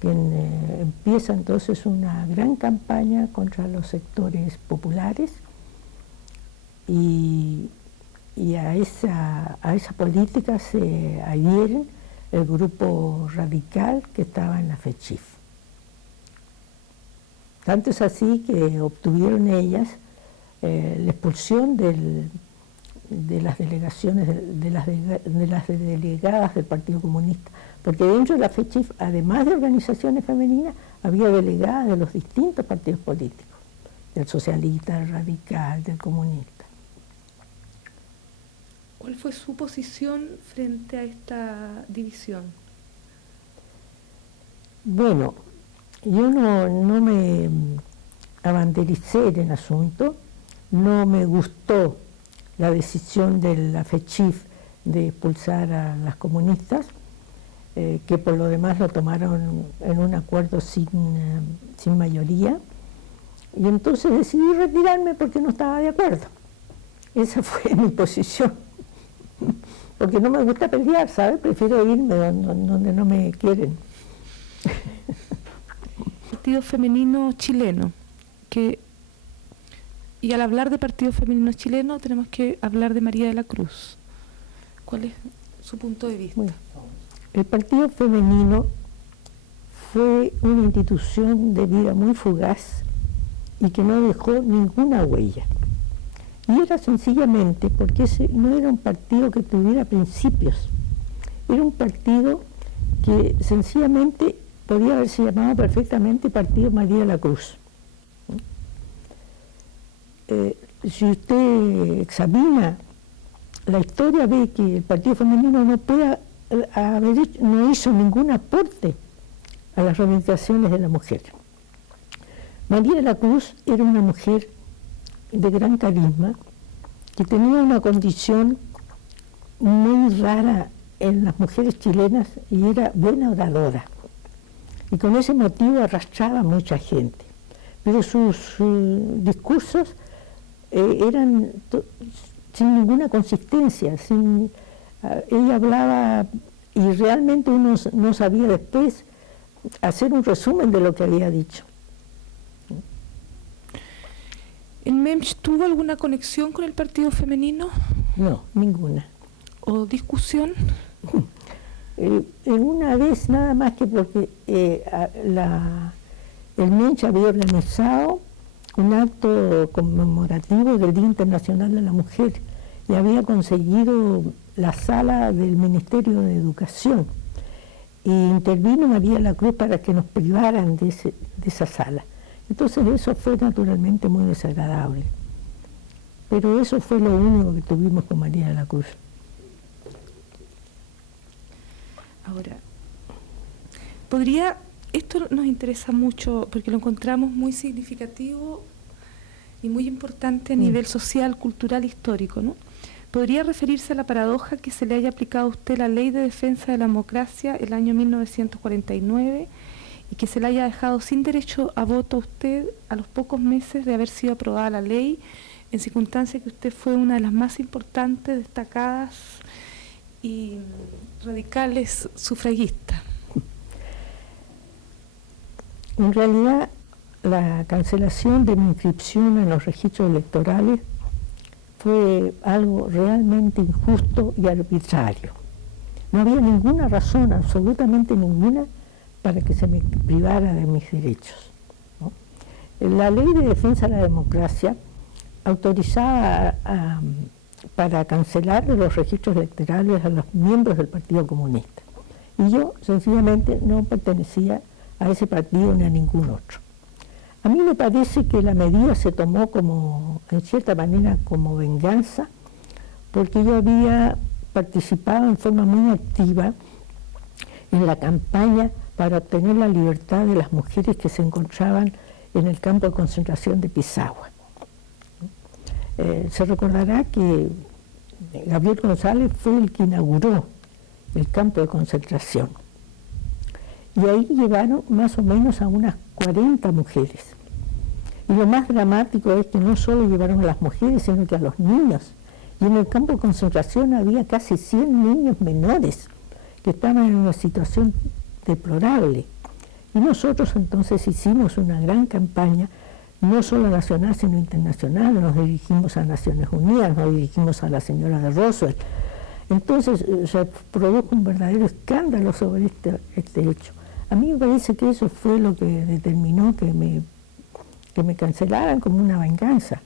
quien empieza entonces una gran campaña contra los sectores populares y a esa política se adhieren el grupo radical que estaba en la FECHIF. Tanto es así que obtuvieron ellas la expulsión de las delegaciones, de las delegadas del Partido Comunista, porque dentro de la FECHIF, además de organizaciones femeninas, había delegadas de los distintos partidos políticos, del socialista, del radical, del comunista. ¿Cuál fue su posición frente a esta división? Bueno, yo no me abandericé en el asunto, no me gustó la decisión de la FECHIF de expulsar a las comunistas, que por lo demás lo tomaron en un acuerdo sin mayoría, y entonces decidí retirarme porque no estaba de acuerdo. Esa fue mi posición, porque no me gusta pelear, ¿sabes? Prefiero irme donde no me quieren. Partido femenino chileno, y al hablar de partido femenino chileno tenemos que hablar de María de la Cruz. ¿Cuál es su punto de vista? Bueno, el partido femenino fue una institución de vida muy fugaz y que no dejó ninguna huella. Y era sencillamente porque ese no era un partido que tuviera principios, era un partido que sencillamente podía haberse llamado perfectamente Partido María de la Cruz. Si usted examina la historia, ve que el partido femenino no hizo ningún aporte a las reivindicaciones de la mujer. María de la Cruz era una mujer de gran carisma, que tenía una condición muy rara en las mujeres chilenas y era buena oradora. Y con ese motivo arrastraba a mucha gente. Pero sus discursos eran sin ninguna consistencia. Ella hablaba y realmente uno no sabía después hacer un resumen de lo que había dicho. ¿El MEMS tuvo alguna conexión con el partido femenino? No, ninguna. ¿O discusión? Una vez nada más, que porque el MENCH había organizado un acto conmemorativo del Día Internacional de la Mujer y había conseguido la sala del Ministerio de Educación, y intervino María de la Cruz para que nos privaran de esa sala. Entonces eso fue naturalmente muy desagradable, pero eso fue lo único que tuvimos con María de la Cruz. Ahora, esto nos interesa mucho porque lo encontramos muy significativo y muy importante a nivel social, cultural, histórico, ¿no? ¿Podría referirse a la paradoja que se le haya aplicado a usted la Ley de Defensa de la Democracia el año 1949 y que se le haya dejado sin derecho a voto a usted a los pocos meses de haber sido aprobada la ley, en circunstancia que usted fue una de las más importantes, destacadas y radicales sufragistas? En realidad, la cancelación de mi inscripción en los registros electorales fue algo realmente injusto y arbitrario. No había ninguna razón, absolutamente ninguna, para que se me privara de mis derechos, ¿no? La Ley de Defensa de la Democracia autorizaba para cancelar de los registros electorales a los miembros del Partido Comunista. Y yo sencillamente no pertenecía a ese partido ni a ningún otro. A mí me parece que la medida se tomó como, en cierta manera, como venganza, porque yo había participado en forma muy activa en la campaña para obtener la libertad de las mujeres que se encontraban en el campo de concentración de Pisagua. Se recordará que Gabriel González fue el que inauguró el campo de concentración. Y ahí llevaron más o menos a unas 40 mujeres. Y lo más dramático es que no solo llevaron a las mujeres, sino que a los niños. Y en el campo de concentración había casi 100 niños menores que estaban en una situación deplorable. Y nosotros entonces hicimos una gran campaña, no solo nacional, sino internacional. Nos dirigimos a Naciones Unidas, nos dirigimos a la señora de Roosevelt. Entonces se produjo un verdadero escándalo sobre este hecho. A mí me parece que eso fue lo que determinó que me cancelaran como una venganza,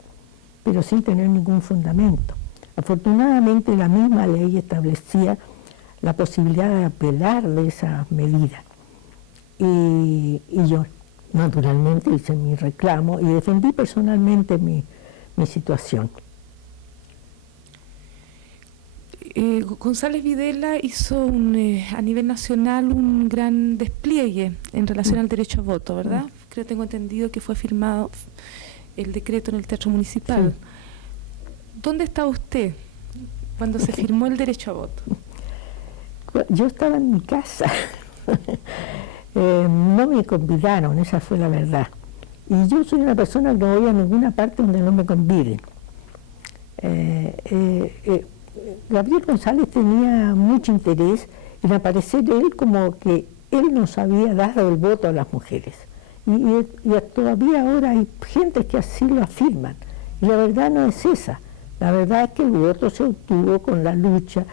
pero sin tener ningún fundamento. Afortunadamente la misma ley establecía la posibilidad de apelar de esa medida. Y yo naturalmente hice mi reclamo y defendí personalmente mi situación. González Videla hizo a nivel nacional un gran despliegue en relación al derecho a voto, ¿verdad? Creo que tengo entendido que fue firmado el decreto en el Teatro Municipal. Sí. ¿Dónde estaba usted cuando se firmó el derecho a voto? Yo estaba en mi casa. No me convidaron, esa fue la verdad. Y yo soy una persona que no voy a ninguna parte donde no me conviden. Gabriel González tenía mucho interés en aparecer él como que él nos había dado el voto a las mujeres. Y todavía ahora hay gente que así lo afirman. Y la verdad no es esa. La verdad es que el voto se obtuvo con la lucha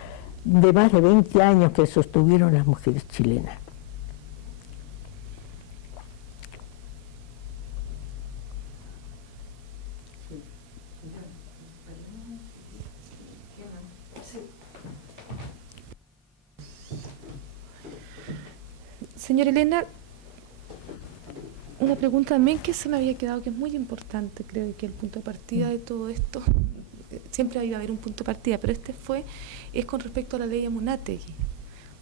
de más de 20 años que sostuvieron las mujeres chilenas. Señora Elena, una pregunta también que se me había quedado, que es muy importante, creo que el punto de partida de todo esto, siempre iba a haber un punto de partida, pero es con respecto a la ley Amunátegui.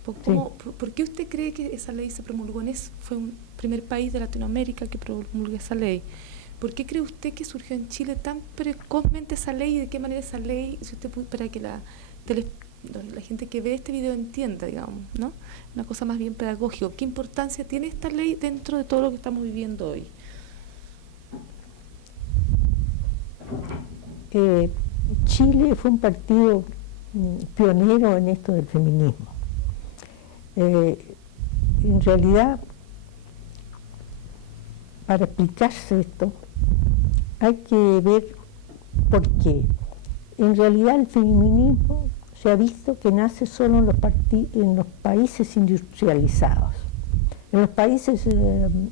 ¿Por qué usted cree que esa ley se promulgó fue un primer país de Latinoamérica que promulgó esa ley? ¿Por qué cree usted que surgió en Chile tan precozmente esa ley y de qué manera esa ley, si usted para que la gente que ve este video entienda, digamos, ¿no? Una cosa más bien pedagógica. ¿Qué importancia tiene esta ley dentro de todo lo que estamos viviendo hoy? Chile fue un partido pionero en esto del feminismo. En realidad, para explicarse esto, hay que ver por qué. En realidad el feminismo se ha visto que nace solo en los países industrializados. En los países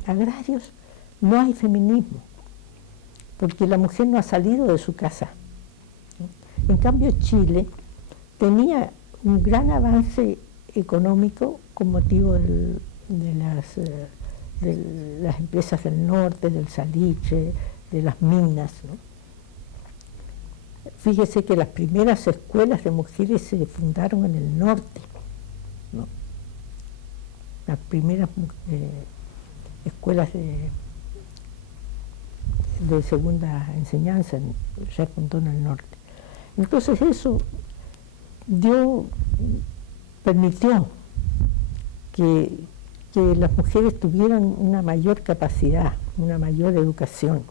agrarios no hay feminismo, porque la mujer no ha salido de su casa. En cambio, Chile tenía un gran avance económico con motivo de las empresas del norte, del salitre, de las minas, ¿no? Fíjese que las primeras escuelas de mujeres se fundaron en el norte, ¿no? Las primeras escuelas de segunda enseñanza se fundó en el norte. Entonces eso permitió que las mujeres tuvieran una mayor capacidad, una mayor educación.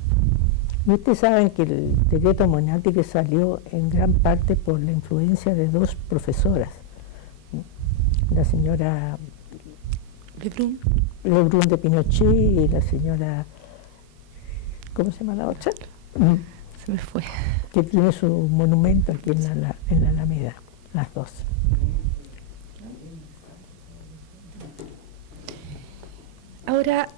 Y ustedes saben que el decreto Amunátegui salió en gran parte por la influencia de dos profesoras, ¿no? La señora Lebrun de Pinochet y la señora, ¿cómo se llama la otra? Se me fue. Que tiene su monumento aquí en la Alameda, las dos. Ahora,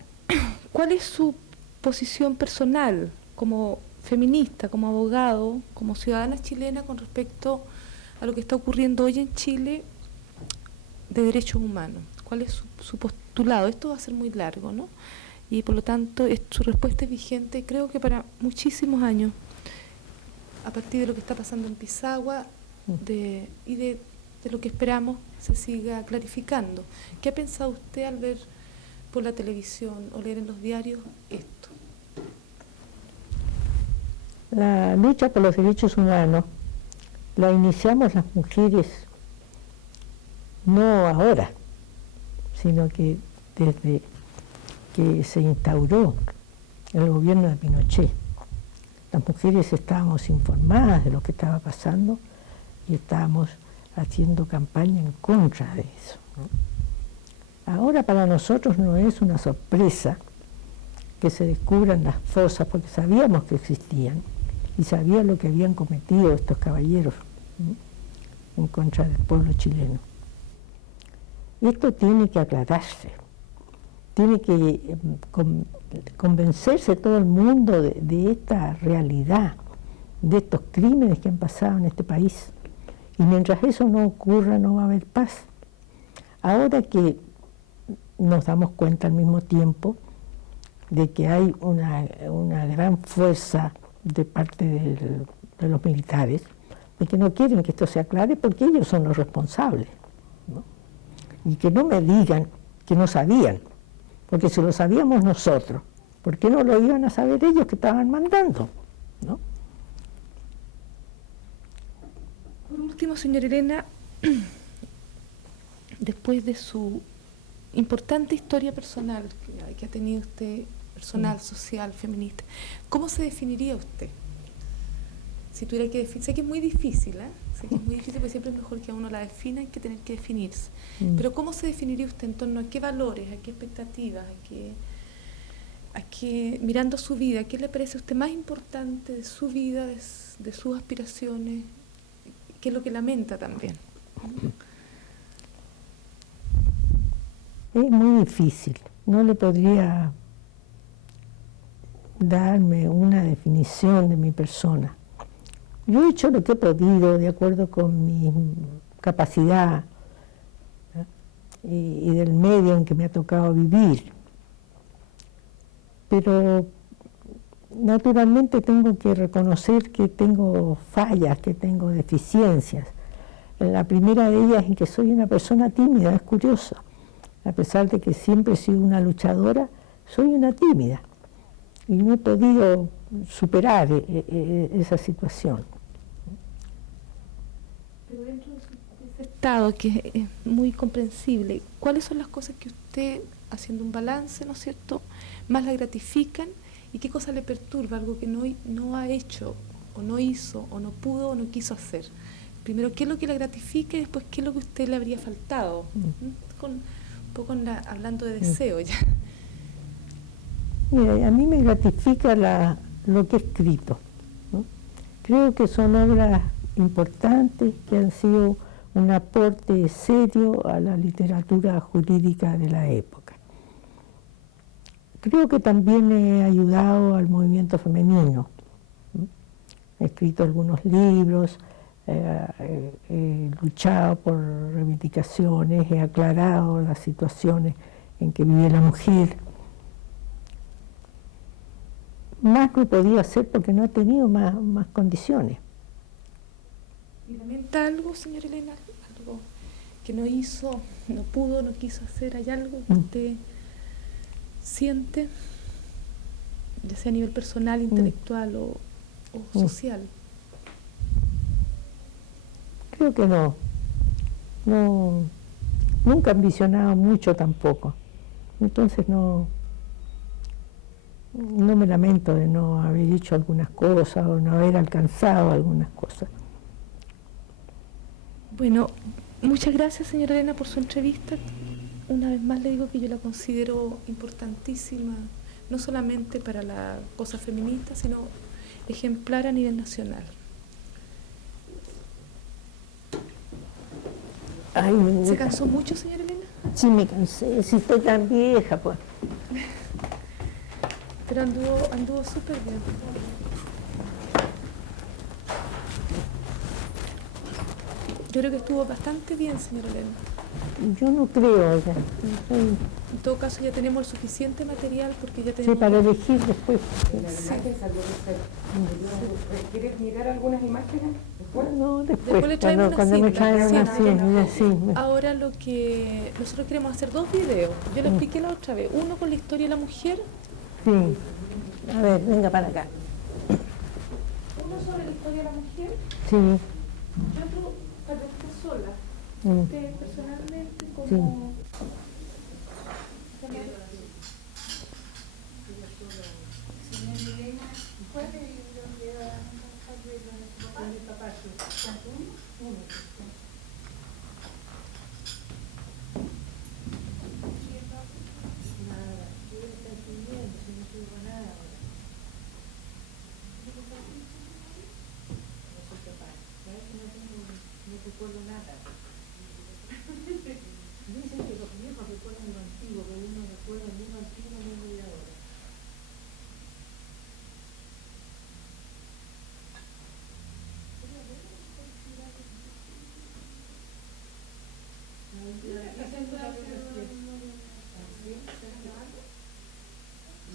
¿cuál es su posición personal como feminista, como abogado, como ciudadana chilena con respecto a lo que está ocurriendo hoy en Chile de derechos humanos? ¿Cuál es su postulado? Esto va a ser muy largo, ¿no? Y por lo tanto su respuesta es vigente, creo que para muchísimos años, a partir de lo que está pasando en Pisagua y de lo que esperamos se siga clarificando. ¿Qué ha pensado usted al ver por la televisión o leer en los diarios esto? La lucha por los derechos humanos la iniciamos las mujeres no ahora, sino que desde que se instauró el gobierno de Pinochet. Las mujeres estábamos informadas de lo que estaba pasando y estábamos haciendo campaña en contra de eso, ¿no? Ahora para nosotros no es una sorpresa que se descubran las fosas, porque sabíamos que existían y sabían lo que habían cometido estos caballeros, ¿no?, en contra del pueblo chileno. Esto tiene que aclararse, tiene que convencerse todo el mundo de esta realidad, de estos crímenes que han pasado en este país. Y mientras eso no ocurra, no va a haber paz. Ahora que nos damos cuenta al mismo tiempo de que hay una gran fuerza de parte de los militares, de que no quieren que esto se aclare porque ellos son los responsables, ¿no? Y que no me digan que no sabían, porque si lo sabíamos nosotros, ¿por qué no lo iban a saber ellos que estaban mandando, ¿no? Por último, señora Elena, después de su importante historia personal que ha tenido usted, personal, social, feminista, ¿cómo se definiría usted? Si tuviera que definir, sé que es muy difícil, sé que es muy difícil porque siempre es mejor que a uno la defina que tener que definirse. Pero ¿cómo se definiría usted en torno a qué valores, a qué expectativas, a qué, mirando su vida, qué le parece a usted más importante de su vida, de sus aspiraciones, qué es lo que lamenta también? Es muy difícil, no le podría darme una definición de mi persona. Yo he hecho lo que he podido de acuerdo con mi capacidad, ¿no? y del medio en que me ha tocado vivir. Pero naturalmente tengo que reconocer que tengo fallas, que tengo deficiencias. La primera de ellas es que soy una persona tímida, es curioso. A pesar de que siempre he sido una luchadora, soy una tímida. Y no he podido superar esa situación. Pero dentro de ese estado, que es muy comprensible, ¿cuáles son las cosas que usted, haciendo un balance, ¿no es cierto?, más la gratifican y qué cosa le perturba, algo que no ha hecho, o no hizo, o no pudo, o no quiso hacer? Primero, ¿qué es lo que le gratifica y después qué es lo que a usted le habría faltado? Un poco hablando de deseo ya. Mira, a mí me gratifica lo que he escrito, ¿no? Creo que son obras importantes que han sido un aporte serio a la literatura jurídica de la época. Creo que también he ayudado al movimiento femenino, ¿no? He escrito algunos libros, he luchado por reivindicaciones, he aclarado las situaciones en que vive la mujer. Más no he podido hacer porque no he tenido más condiciones. ¿Y lamenta algo, señora Elena? ¿Algo que no hizo, no pudo, no quiso hacer? ¿Hay algo que usted siente, ya sea a nivel personal, intelectual o social? Creo que no. Nunca he ambicionado mucho tampoco. Entonces no me lamento de no haber hecho algunas cosas o no haber alcanzado algunas cosas. Bueno, muchas gracias, señora Elena, por su entrevista. Una vez más le digo que yo la considero importantísima, no solamente para la cosa feminista, sino ejemplar a nivel nacional. Ay, ¿Se cansó mucho, señora Elena? Sí, me cansé, si estoy tan vieja, pues. Pero anduvo súper bien. Yo creo que estuvo bastante bien, señora Elena. Yo no creo ya. En todo caso ya tenemos el suficiente material porque ya Sí, tenemos... para elegir después. ¿Quieres mirar algunas imágenes? No, Después le traemos cuando me una traen una cinta. sí. Ahora lo que nosotros queremos hacer 2 videos. Yo le expliqué la otra vez. Uno con la historia de la mujer. Sí. A ver, venga para acá. Uno sobre la historia de la mujer Sí. y otro para usted sola. Usted personalmente como... Dicen que los viejos recuerdan lo antiguo, pero uno recuerda el mundo antiguo y el mundo de ahora.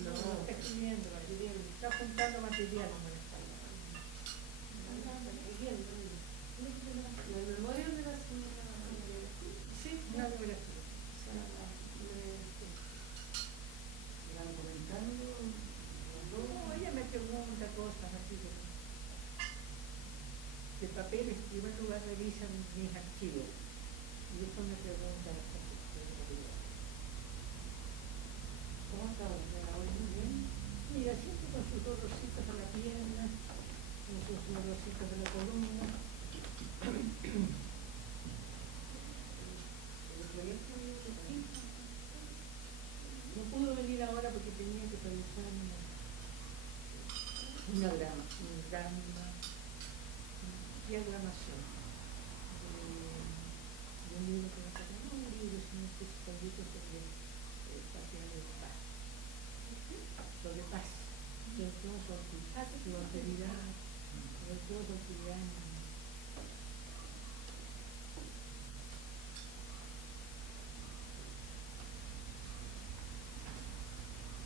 No, está escribiendo material, está juntando material. La memoria de la señora. Sí, una biografía. No, ella me pregunta cosas así de papeles. En primer lugar revisan mis archivos y después me pregunta las cosas. ¿Cómo está usted ahora? Muy bien. Mira, siempre con sus dolorcitos en la pierna, con sus dolorcitos de la columna. No pudo venir ahora porque tenía que realizar una diagramación de un libro que va a sacar, no un libro, sino que es proyecto sobre patria de paz. Sobre paz, sobre todo su actividad, sobre todo su actividad en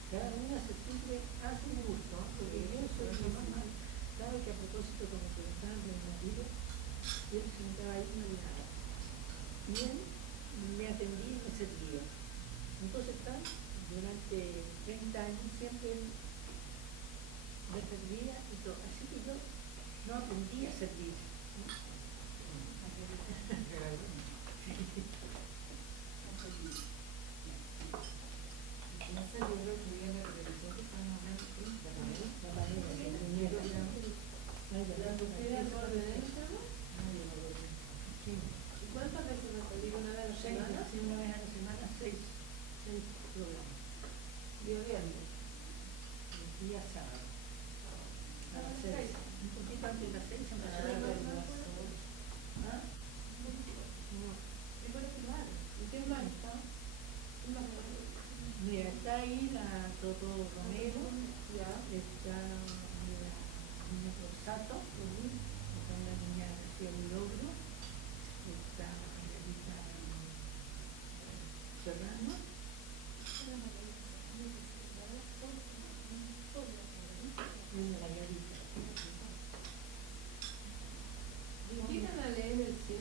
cada una se siempre hace un gusto, porque yo soy mi mamá, sabe que a propósito como que estaba en mi marido, él se sentaba ahí y me dejaba. Y él me atendía y me servía. Entonces durante 30 años siempre él me servía y todo. Así que yo no aprendí a servir. ¿Cuántas veces me pedí una vez a la semana? Sí, una vez a la semana, 6 programas. Día viernes. El día sábado. A las 6. Un poquito antes de las 6 se empezó a ¿Ah? ¿Qué puede firmar? ¿En qué lugar está? Mira, está ahí la Toto Romero, Ya. está la niña Rosato, está la niña García Logro, está la Margarita Serrano, y la Margarita. Invitan a leer el 7.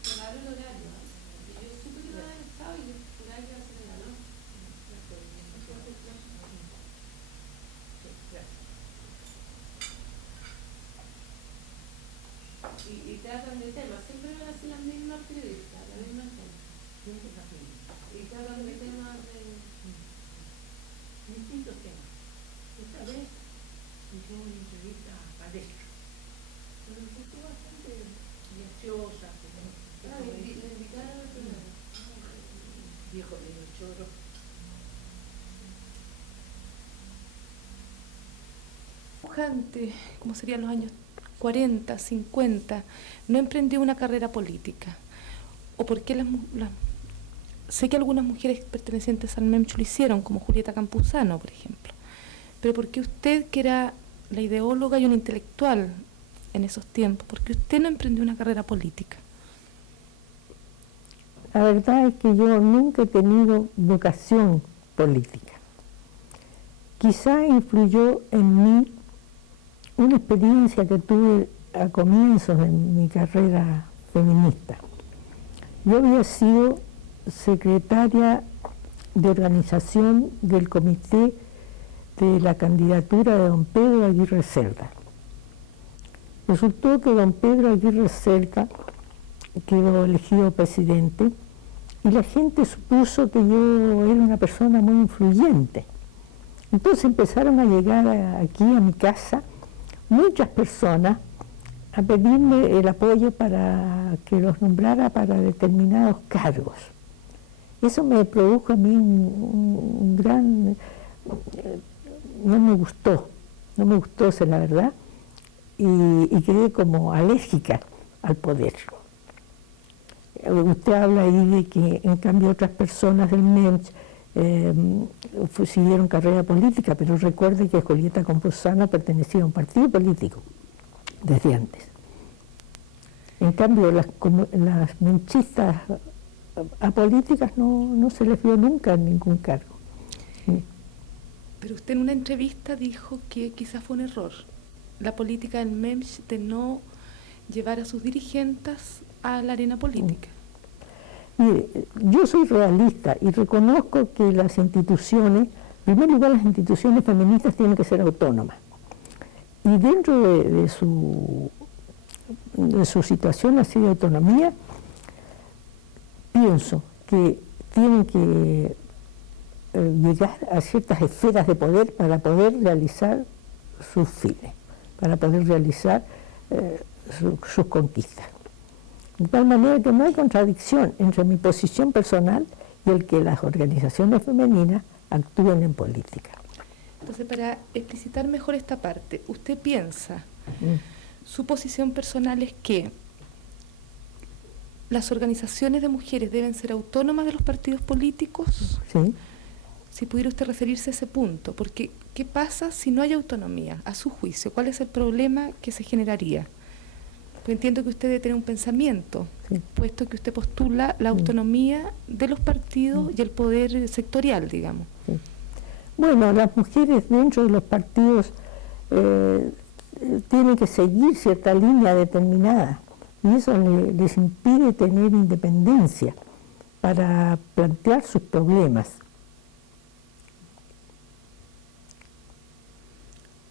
Cerrar el horario. Y yo supe que no había estado y yo juraba que iba a ser en la noche. Y tratan de temas, siempre van a ser las mismas periodistas, las mismas temas. Y tratan de temas de distintos temas. Esta vez hizo una entrevista a Palestra. Me resultó bastante graciosa. le invitaron al programa. Viejo de los choros. Pujante, como serían los años 40, 50, no emprendió una carrera política? ¿O por qué sé que algunas mujeres pertenecientes al MEMCHU lo hicieron, como Julieta Campuzano, por ejemplo, pero ¿por qué usted, que era la ideóloga y una intelectual en esos tiempos, por qué usted no emprendió una carrera política? La verdad es que yo nunca he tenido vocación política. Quizá influyó en mí una experiencia que tuve a comienzos de mi carrera feminista. Yo había sido secretaria de organización del comité de la candidatura de don Pedro Aguirre Cerda. Resultó que don Pedro Aguirre Cerda quedó elegido presidente y la gente supuso que yo era una persona muy influyente. Entonces empezaron a llegar aquí a mi casa muchas personas a pedirme el apoyo para que los nombrara para determinados cargos. Eso me produjo a mí un gran... no me gustó, esa es la verdad, y quedé como alérgica al poder. Usted habla ahí de que en cambio otras personas del MEMCH siguieron carrera política, pero recuerde que Julieta Campuzano pertenecía a un partido político desde antes. En cambio las menchistas apolíticas no se les vio nunca en ningún cargo. Pero usted en una entrevista dijo que quizás fue un error la política del MEMS de no llevar a sus dirigentes a la arena política. Mire, yo soy realista y reconozco que las instituciones, en primer lugar, las instituciones feministas tienen que ser autónomas. Y dentro de su situación así de autonomía, pienso que tienen que llegar a ciertas esferas de poder para poder realizar sus fines, para poder realizar sus conquistas. De tal manera que no hay contradicción entre mi posición personal y el que las organizaciones femeninas actúen en política. Entonces, para explicitar mejor esta parte, ¿usted piensa, su posición personal es que las organizaciones de mujeres deben ser autónomas de los partidos políticos? Sí. Si pudiera usted referirse a ese punto, porque ¿qué pasa si no hay autonomía? A su juicio, ¿cuál es el problema que se generaría? Pues entiendo que usted debe tener un pensamiento, sí, puesto que usted postula la autonomía de los partidos y el poder sectorial, digamos. Sí. Bueno, las mujeres dentro de los partidos tienen que seguir cierta línea determinada y eso les impide tener independencia para plantear sus problemas.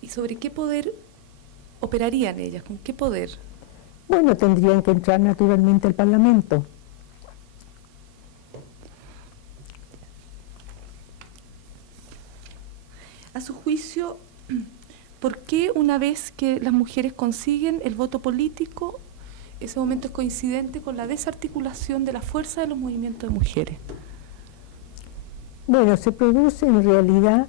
¿Y sobre qué poder operarían ellas? ¿Con qué poder? Bueno, tendrían que entrar naturalmente al Parlamento. A su juicio, ¿por qué una vez que las mujeres consiguen el voto político, ese momento es coincidente con la desarticulación de la fuerza de los movimientos de mujeres? Bueno, se produce en realidad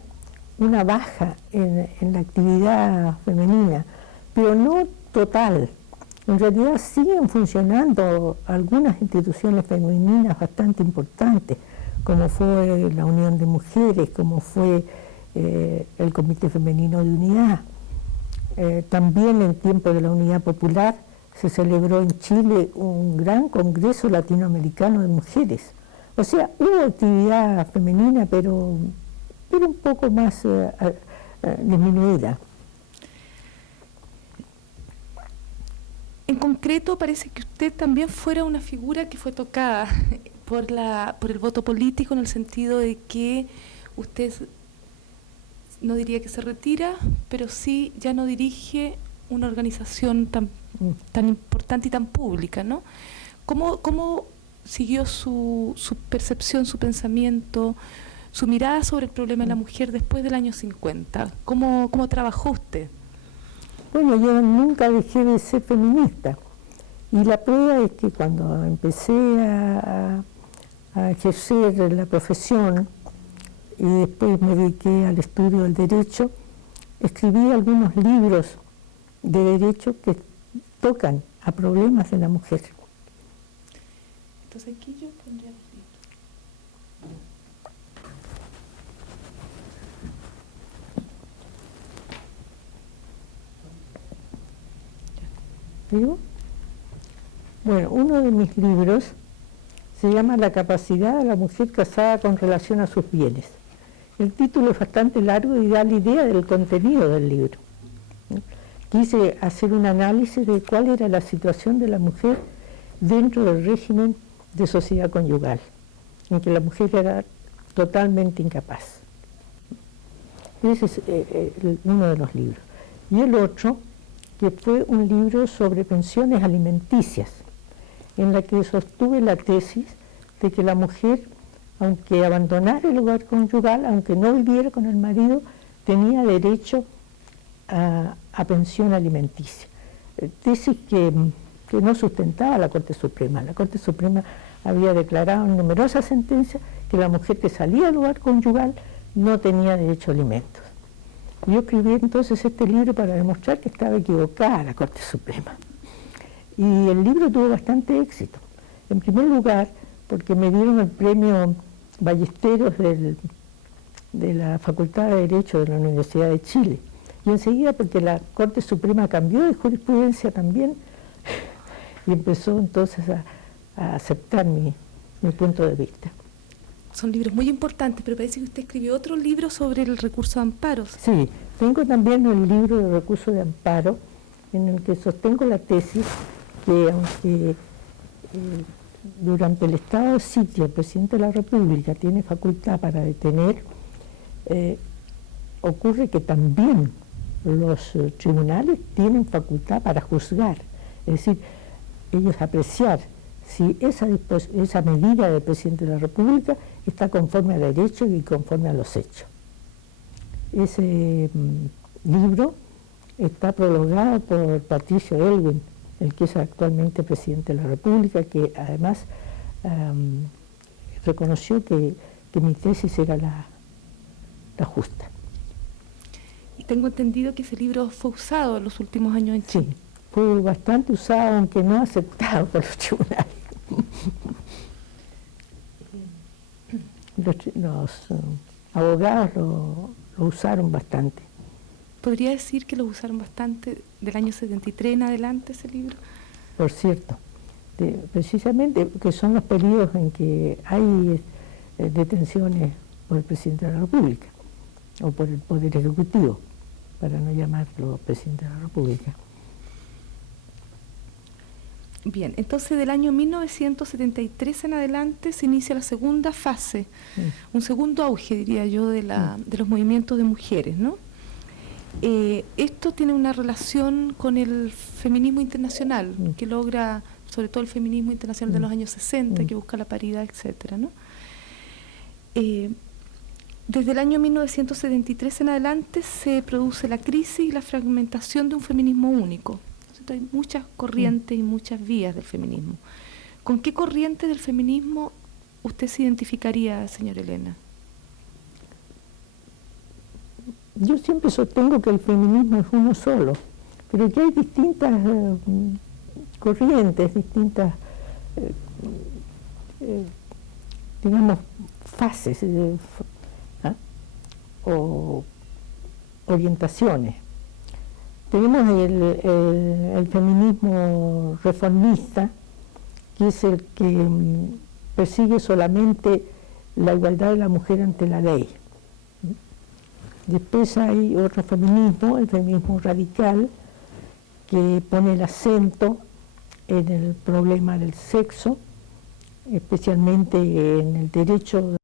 una baja en la actividad femenina, pero no total. En realidad siguen funcionando algunas instituciones femeninas bastante importantes, como fue la Unión de Mujeres, como fue el Comité Femenino de Unidad. También en tiempo de la Unidad Popular se celebró en Chile un gran congreso latinoamericano de mujeres. O sea, hubo actividad femenina, pero un poco más disminuida. En concreto, parece que usted también fuera una figura que fue tocada por el voto político, en el sentido de que usted, no diría que se retira, pero sí ya no dirige una organización tan importante y tan pública, ¿no? ¿Cómo siguió su percepción, su pensamiento, su mirada sobre el problema de la mujer después del año 50? ¿Cómo trabajó usted? Bueno, yo nunca dejé de ser feminista y la prueba es que cuando empecé a ejercer la profesión y después me dediqué al estudio del derecho, escribí algunos libros de derecho que tocan a problemas de la mujer. Entonces aquí yo pondría los libros. ¿Digo? Bueno, uno de mis libros se llama La capacidad de la mujer casada con relación a sus bienes. El título es bastante largo y da la idea del contenido del libro. Quise hacer un análisis de cuál era la situación de la mujer dentro del régimen de sociedad conyugal, en que la mujer era totalmente incapaz. Ese es uno de los libros. Y el otro, que fue un libro sobre pensiones alimenticias, en la que sostuve la tesis de que la mujer, aunque abandonara el hogar conyugal, aunque no viviera con el marido, tenía derecho a pensión alimenticia. Tesis que no sustentaba la Corte Suprema. La Corte Suprema había declarado en numerosas sentencias que la mujer que salía del hogar conyugal no tenía derecho a alimentos. Yo escribí entonces este libro para demostrar que estaba equivocada la Corte Suprema. Y el libro tuvo bastante éxito. En primer lugar, porque me dieron el premio Ballesteros de la Facultad de Derecho de la Universidad de Chile. Y enseguida porque la Corte Suprema cambió de jurisprudencia también y empezó entonces a aceptar mi punto de vista. son libros muy importantes, pero parece que usted escribió otro libro sobre el recurso de amparos. Sí, tengo también el libro de recurso de amparo, en el que sostengo la tesis que aunque durante el estado de sitio el presidente de la República tiene facultad para detener, ocurre que también los tribunales tienen facultad para juzgar, es decir, ellos apreciar si esa medida del presidente de la República está conforme a derecho y conforme a los hechos. Ese libro está prologado por Patricio Aylwin, el que es actualmente presidente de la República, que además reconoció que mi tesis era la justa. Y tengo entendido que ese libro fue usado en los últimos años en Chile. Sí, fue bastante usado, aunque no aceptado por los tribunales. Los abogados lo usaron bastante. ¿Podría decir que lo usaron bastante del año 73 en adelante ese libro? Por cierto, precisamente que son los periodos en que hay detenciones por el presidente de la República o por el Poder Ejecutivo, para no llamarlo presidente de la República. Bien, entonces del año 1973 en adelante se inicia la segunda fase, un segundo auge, diría yo, de los movimientos de mujeres, ¿no? Esto tiene una relación con el feminismo internacional, que logra, sobre todo el feminismo internacional de los años 60, que busca la paridad, etcétera, ¿no? Desde el año 1973 en adelante se produce la crisis y la fragmentación de un feminismo único. Hay muchas corrientes y muchas vías del feminismo. ¿Con qué corriente del feminismo usted se identificaría, señora Elena? Yo siempre sostengo que el feminismo es uno solo, pero que hay distintas corrientes, distintas, digamos, fases o orientaciones. Tenemos el feminismo reformista, que es el que persigue solamente la igualdad de la mujer ante la ley. Después hay otro feminismo, el feminismo radical, que pone el acento en el problema del sexo, especialmente en el derecho